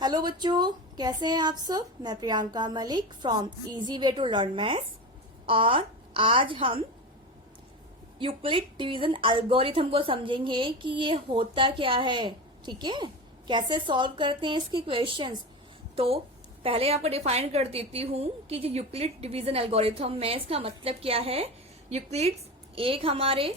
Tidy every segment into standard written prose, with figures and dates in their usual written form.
Hello बच्चों, कैसे हैं आप सब। मैं Priyanka Malik from easy way to learn maths और आज हम यूक्लिड डिवीजन एल्गोरिथम को समझेंगे कि ये होता क्या है। ठीक है, कैसे सॉल्व करते हैं इसके क्वेश्चंस। तो पहले आपको डिफाइन कर देती हूँ कि जो यूक्लिड डिवीजन एल्गोरिथम में इसका मतलब क्या है। यूक्लिड एक हमारे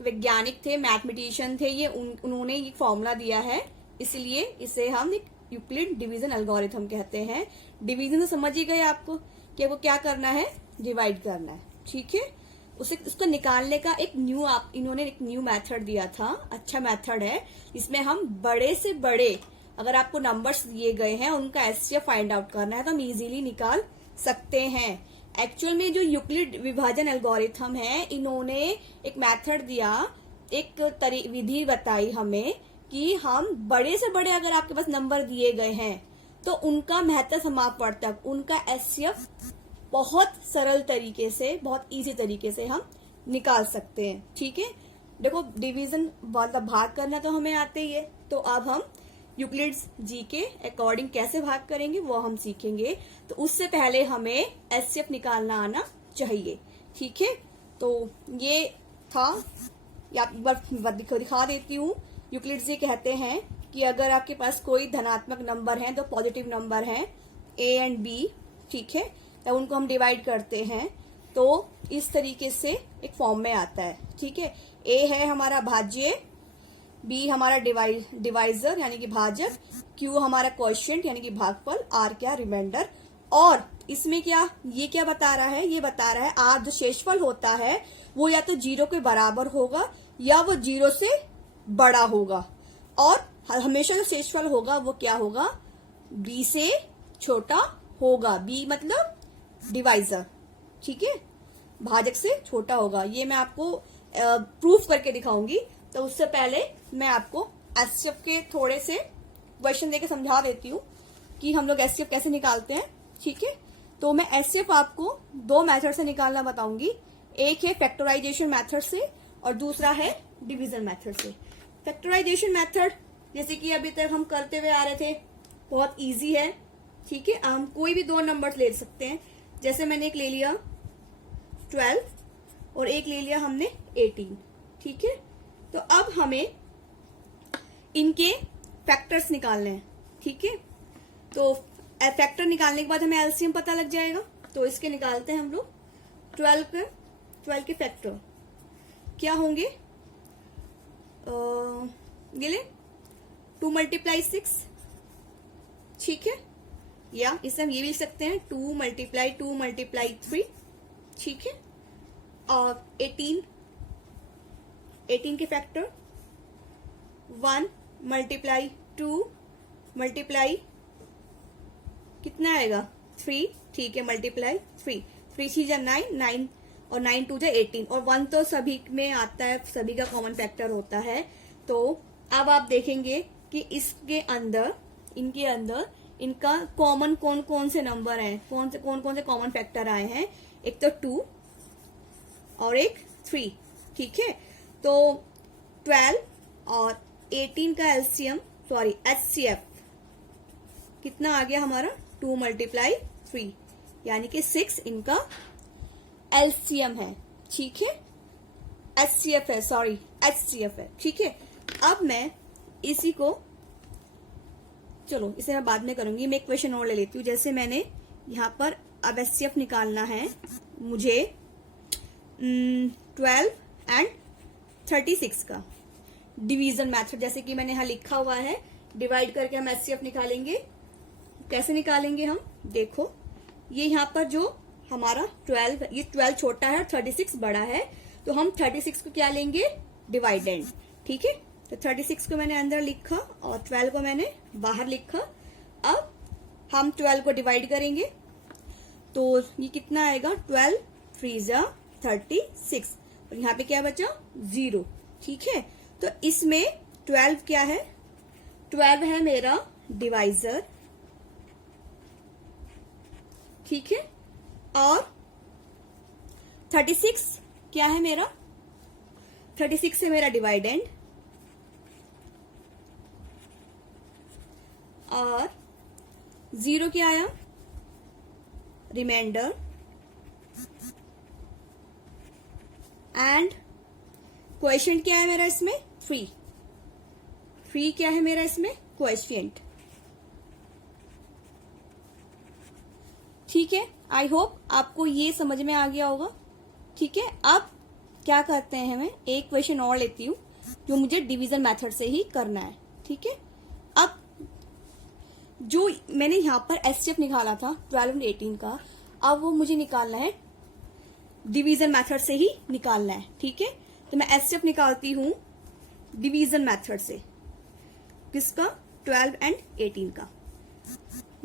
वैज्ञानिक थे, मैथमेटिशियन थे। ये उन्होंने ये फॉर्मूला दिया है, इसलिए इसे हम एक यूक्लिड डिवीजन एल्गोरिथम कहते हैं। डिवीजन तो समझ ही गए आपको कि वो क्या करना है, डिवाइड करना है। ठीक है, उसको निकालने का इन्होंने एक न्यू मेथड दिया था। अच्छा मेथड है, इसमें हम बड़े से बड़े अगर आपको नंबर्स दिए गए हैं उनका एचसीएफ फाइंड आउट करना है तो हम इजीली निकाल सकते हैं। एक्चुअल में जो यूक्लिड विभाजन एल्गोरिथम है, इन्होंने एक मेथड दिया, एक विधि बताई हमें कि हम बड़े से बड़े अगर आपके पास नंबर दिए गए हैं तो उनका महत्व समापवर्तक, उनका एचसीएफ बहुत सरल तरीके से, बहुत इजी तरीके से हम निकाल सकते हैं। ठीक है, देखो डिवीजन मतलब भाग करना तो हमें आते ही है, तो अब हम यूक्लिड्स जी के अकॉर्डिंग कैसे भाग करेंगे वो हम सीखेंगे। तो उससे पहले हमें एचसीएफ निकालना आना चाहिए। ठीक है, तो ये था, या एक बार दिखा देती हूँ। यूक्लिड्स जी कहते हैं कि अगर आपके पास कोई धनात्मक नंबर है, तो पॉजिटिव नंबर है ए एंड बी, ठीक है, तो उनको हम डिवाइड करते हैं तो इस तरीके से एक फॉर्म में आता है। ठीक है, ए है हमारा भाज्य, बी हमारा डिवाइजर यानी कि भाजक, क्यू हमारा क्वोशिएंट यानी कि भागफल, आर क्या रिमाइंडर। और इसमें क्या, ये क्या बता रहा है, ये बता रहा है आर जो शेषफल होता है वो या तो 0 के बराबर होगा या वो 0 से बड़ा होगा, और हमेशा जो शेषफल होगा वो क्या होगा, बी से छोटा होगा। बी मतलब डिवाइजर, ठीक है, भाजक से छोटा होगा। ये मैं आपको प्रूफ करके दिखाऊंगी। तो उससे पहले मैं आपको एचसीएफ के थोड़े से क्वेश्चन देके समझा देती हूँ कि हम लोग एचसीएफ कैसे निकालते हैं। ठीक है, तो मैं एचसीएफ आपको दो मेथड से निकालना बताऊंगी। एक है फैक्टराइजेशन मेथड से और दूसरा है डिवीजन मेथड से। फैक्टराइजेशन मेथड जैसे कि अभी तक हम करते हुए आ रहे थे, बहुत इजी है। ठीक है, हम कोई भी दो नंबर ले सकते हैं। जैसे मैंने एक ले लिया 12 और एक ले लिया हमने 18। ठीक है, तो अब हमें इनके फैक्टर्स निकालने हैं। ठीक है, तो फैक्टर निकालने के बाद हमें एलसीएम पता लग जाएगा। तो इसके निकालते हैं हम लोग। 12 के फैक्टर क्या होंगे, ये ले 2 × 6। ठीक है, या इसे हम ये भी लिख सकते हैं 2 × 3। ठीक है, और 18 के फैक्टर 1 × 2 × कितना आएगा 3। ठीक है, मल्टीप्लाई 3 3 जा 9 और 9 2 जा 18 और 1 तो सभी में आता है, सभी का कॉमन फैक्टर होता है। तो अब आप देखेंगे कि इसके अंदर, इनके अंदर इनका कॉमन कौन कौन से नंबर हैं, कौन कौन से कॉमन फैक्टर आए हैं। एक तो 2 और एक 3। ठीक है, तो 12 और 18 का एचसीएफ कितना आ गया हमारा 2 × 3 यानी कि 6 इनका एलसीएम है। ठीक है, एचसीएफ है। ठीक है, अब मैं इसी को, चलो इसे मैं बाद में करूंगी। मैं एक क्वेश्चन और ले लेती हूँ। जैसे मैंने यहाँ पर अब एचसीएफ निकालना है मुझे 12 एंड 36 का डिवीजन मेथड, जैसे कि मैंने यहाँ लिखा हुआ है, डिवाइड करके हम एचसीएफ निकालेंगे। कैसे निकालेंगे हम, देखो ये यहाँ पर जो हमारा 12, ये 12 छोटा है और 36 बड़ा है, तो हम 36 को क्या लेंगे, डिवाइडेंड। ठीक है, तो 36 को मैंने अंदर लिखा और 12 को मैंने बाहर लिखा। अब हम 12 को डिवाइड करेंगे तो ये कितना आएगा, 12 3 जा 36 और यहाँ पे क्या बचा 0। ठीक है, तो इसमें 12 क्या है, 12 है मेरा डिवाइजर। ठीक है, और 36 क्या है मेरा, 36 है मेरा डिवाइडेंड। और 0 क्या आया, रिमाइंडर, एंड क्वेश्चन क्या है मेरा इसमें, 3 क्या है मेरा इसमें, क्वेश्चन। ठीक है, आई होप आपको ये समझ में आ गया होगा। ठीक है, अब क्या करते हैं, मैं एक क्वेश्चन और लेती हूँ जो मुझे डिवीजन मेथड से ही करना है। ठीक है, अब जो मैंने यहाँ पर एचसीएफ निकाला था 12 और 18 का, अब वो मुझे निकालना है डिवीजन मेथड से ही निकालना है। ठीक है, तो मैं एचसीएफ निकालती हूँ डिवीजन मेथड से, किसका, 12 एंड 18 का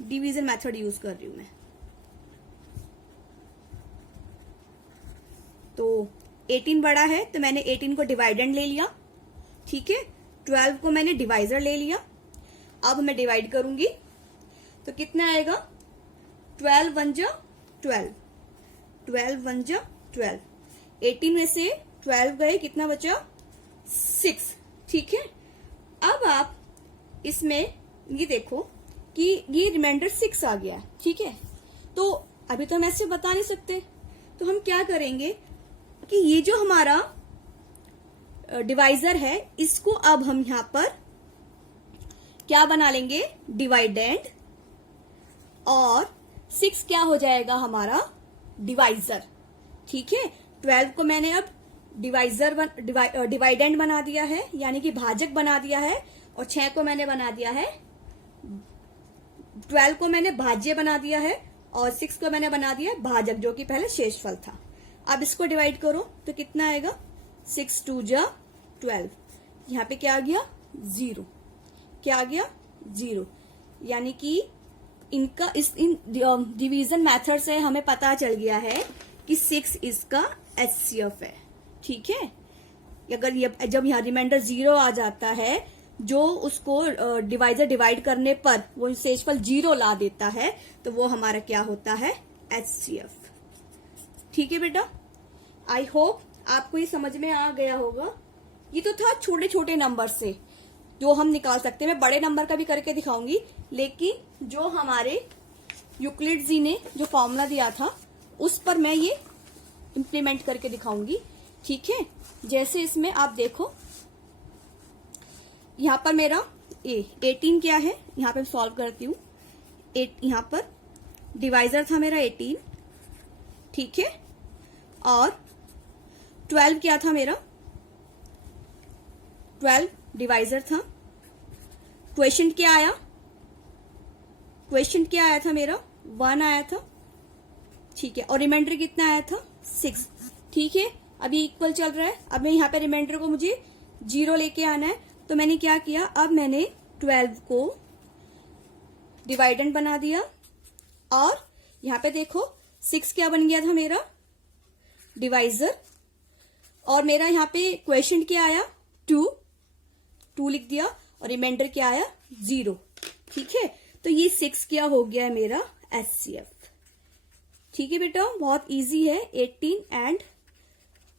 डिवीजन मेथड यूज कर रही हूं मैं। तो 18 बड़ा है तो मैंने 18 को डिवाइडेंड ले लिया। ठीक है, 12 को मैंने डिवाइजर ले लिया। अब मैं डिवाइड करूंगी तो कितना आएगा, 12 1 जा 12, 12 1 जा 12, 18 में से 12 गए, कितना बचा, 6। ठीक है, अब आप इसमें ये देखो कि ये रिमाइंडर 6 आ गया। ठीक है, तो अभी तो हम ऐसे बता नहीं सकते, तो हम क्या करेंगे कि ये जो हमारा डिवाइजर है, इसको अब हम यहां पर क्या बना लेंगे, डिवाइडेंड, और 6 क्या हो जाएगा हमारा डिवाइजर। ठीक है, 12 को मैंने अब डिवाइडेंड बना दिया है, यानी कि भाजक बना दिया है, और 6 को मैंने बना दिया है, 12 को मैंने भाज्य बना दिया है, और 6 को मैंने बना दिया भाजक, जो कि पहले शेषफल था। अब इसको डिवाइड करो तो कितना आएगा, 6 2 जा 12, यहाँ पे क्या आ गया, 0, क्या आ गया, 0। यानी कि इनका इन डिवीजन मेथड से हमें पता चल गया है कि 6 इसका एचसीएफ है। ठीक है, अगर ये जब यहाँ रिमाइंडर 0 आ जाता है, जो उसको डिवाइजर डिवाइड करने पर वो शेषफल 0 ला देता है, तो वो हमारा क्या होता है, एचसीएफ। ठीक है बेटा, आई होप आपको ये समझ में आ गया होगा। ये तो था छोटे छोटे नंबर से जो हम निकाल सकते हैं, मैं बड़े नंबर का भी करके दिखाऊंगी, लेकिन जो हमारे यूक्लिड जी ने जो फॉर्मूला दिया था उस पर मैं ये इम्प्लीमेंट करके दिखाऊंगी। ठीक है, जैसे इसमें आप देखो, यहाँ पर मेरा 18 क्या है, यहाँ पे सॉल्व करती हूँ। यहाँ पर डिवाइजर था मेरा 18, ठीक है, और 12 क्या था मेरा, 12 डिवाइजर था। क्वेश्चन क्या आया, क्वेश्चन क्या आया था मेरा, 1 आया था। ठीक है, और रिमाइंडर कितना आया था, 6। ठीक है, अभी इक्वल चल रहा है। अब मैं यहाँ पे रिमाइंडर को मुझे 0 लेके आना है, तो मैंने क्या किया, अब मैंने 12 को डिवाइडेंड बना दिया, और यहाँ पे देखो 6 क्या बन गया था मेरा, डिवाइजर, और मेरा यहाँ पे क्वेश्चन क्या आया, 2 लिख दिया, और रिमाइंडर क्या आया, 0। ठीक है, तो ये 6 क्या हो गया है मेरा एचसीएफ। ठीक है बेटा, बहुत इजी है। 18 एंड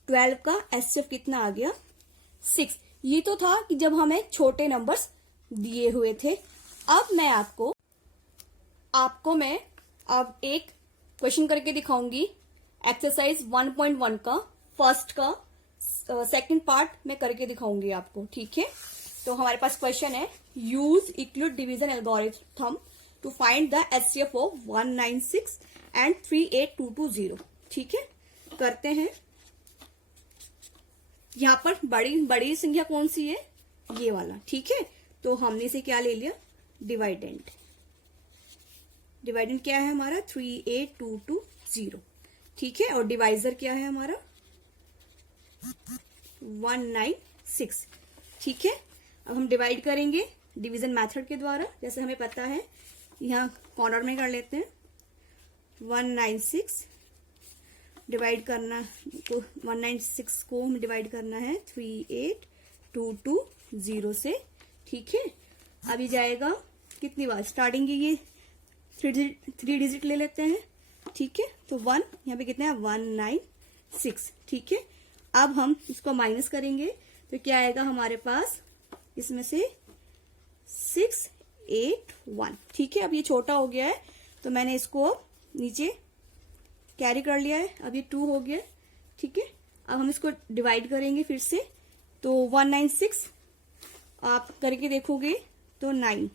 12 का एचसीएफ कितना आ गया, 6। ये तो था कि जब हमें छोटे नंबर्स दिए हुए थे। अब मैं आपको मैं अब एक क्वेश्चन करके दिखाऊंगी, एक्सरसाइज 1.1 का फर्स्ट का सेकंड पार्ट में करके दिखाऊंगी आपको। ठीक है, तो हमारे पास क्वेश्चन है, use Euclid division algorithm to find the HCF of 196 and 38220। ठीक है, करते हैं। यहाँ पर बड़ी संख्या कौन सी है, ये वाला। ठीक है, तो हमने इसे क्या ले लिया, डिवाइडेंड। डिवाइडेंड क्या है हमारा, 38220। ठीक है, और डिवाइजर क्या है हमारा, 196। ठीक है, अब हम डिवाइड करेंगे डिवीजन मेथड के द्वारा, जैसे हमें पता है। यहाँ कॉर्नर में कर लेते हैं, 196 डिवाइड करना, तो 196 को हम डिवाइड करना है 38220 से। ठीक है, अभी जाएगा कितनी बार, स्टार्टिंग की ये 3 डिजिट ले लेते हैं। ठीक है, तो 1 यहाँ पे कितना है, 196। ठीक है, अब हम इसको माइनस करेंगे तो क्या आएगा हमारे पास, इसमें से 6 381। ठीक है, अब ये छोटा हो गया है तो मैंने इसको नीचे कैरी कर लिया है। अब ये 2 हो गया। ठीक है, अब हम इसको डिवाइड करेंगे फिर से, तो 196 आप करके देखोगे तो 9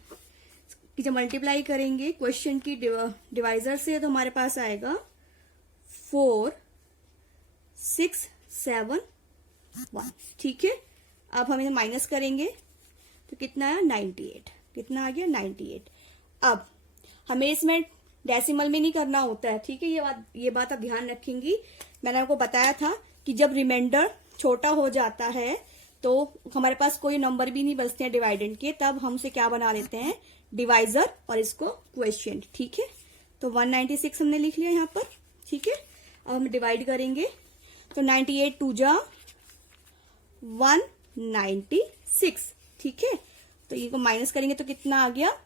की जब मल्टीप्लाई करेंगे क्वेश्चन की डिवाइजर से तो हमारे पास आएगा 4 6 7 1। ठीक है, अब हम इसे माइनस करेंगे तो कितना आया 98। कितना आ गया 98। अब हमें इसमें डेसिमल में नहीं करना होता है। ठीक है, ये बात आप ध्यान रखेंगी। मैंने आपको बताया था कि जब रिमाइंडर छोटा हो जाता है तो हमारे पास कोई नंबर भी नहीं बचते हैं डिवाइडेंड के, तब हम उसे क्या बना लेते हैं, डिवाइजर, और इसको क्वोशिएंट। ठीक है, तो 196 हमने लिख लिया यहाँ पर। ठीक है, अब हम डिवाइड करेंगे तो 98 2 जा 196। ठीक है, तो ये को माइनस करेंगे तो कितना आ गया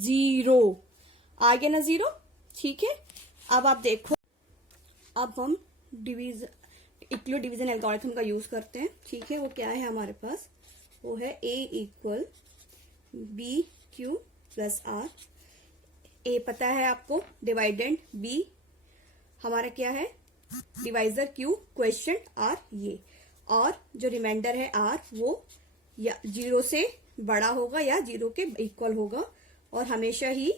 0 आ गया ना 0। ठीक है, अब आप देखो, अब हम इक्वल डिवीजन एल्गोरिथम का यूज करते हैं। ठीक है, वो क्या है हमारे पास, वो है A equal B Q plus R. A पता है आपको, डिवाइडेंड B हमारा क्या है, डिवाइजर Q, क्वोशिएंट R ये, और जो रिमाइंडर है R वो या 0 से बड़ा होगा या 0 के इक्वल होगा और हमेशा ही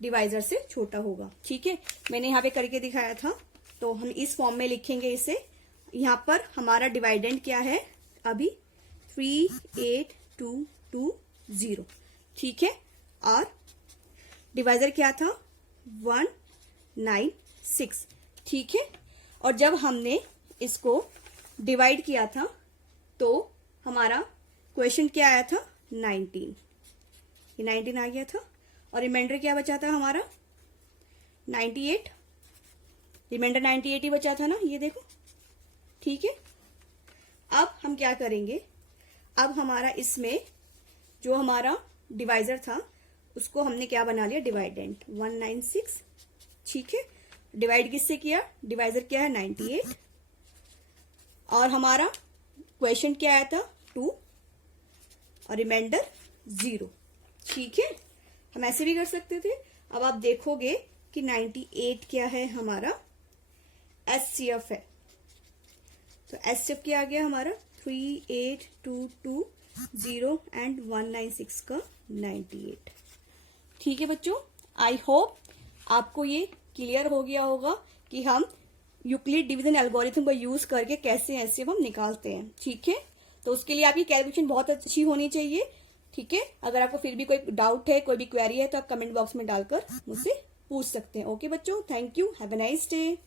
डिवाइजर से छोटा होगा। ठीक है, मैंने यहाँ पे करके दिखाया था, तो हम इस फॉर्म में लिखेंगे इसे। यहाँ पर हमारा डिवाइडेंड क्या है अभी 38220। ठीक है, और डिवाइजर क्या था 196। ठीक है, और जब हमने इसको डिवाइड किया था तो हमारा क्वेश्चन क्या आया था 19। ये 19 आ गया था, और रिमाइंडर क्या बचा था हमारा 98। रिमाइंडर 98 ही बचा था ना, ये देखो। ठीक है, अब हम क्या करेंगे, अब हमारा इसमें जो हमारा डिवाइजर था उसको हमने क्या बना लिया, डिवाइडेंड 196। ठीक है, डिवाइड किससे किया, डिवाइजर क्या है 98, और हमारा क्वेश्चन क्या आया था 2 और रिमाइंडर 0। ठीक है, हम ऐसे भी कर सकते थे। अब आप देखोगे कि 98 क्या है हमारा HCF है, तो HCF क्या आ गया हमारा 38220 एंड 196 का 98। ठीक है बच्चों, आई होप आपको ये क्लियर हो गया होगा कि हम यूक्लिड डिवीजन एल्गोरिथम को यूज करके कैसे HCF हम निकालते हैं। ठीक है, तो उसके लिए आपकी कैलकुलेशन बहुत अच्छी होनी चाहिए। ठीक है, अगर आपको फिर भी कोई डाउट है, कोई भी क्वेरी है, तो आप कमेंट बॉक्स में डालकर मुझसे पूछ सकते हैं। ओके बच्चों, thank you, have a nice day.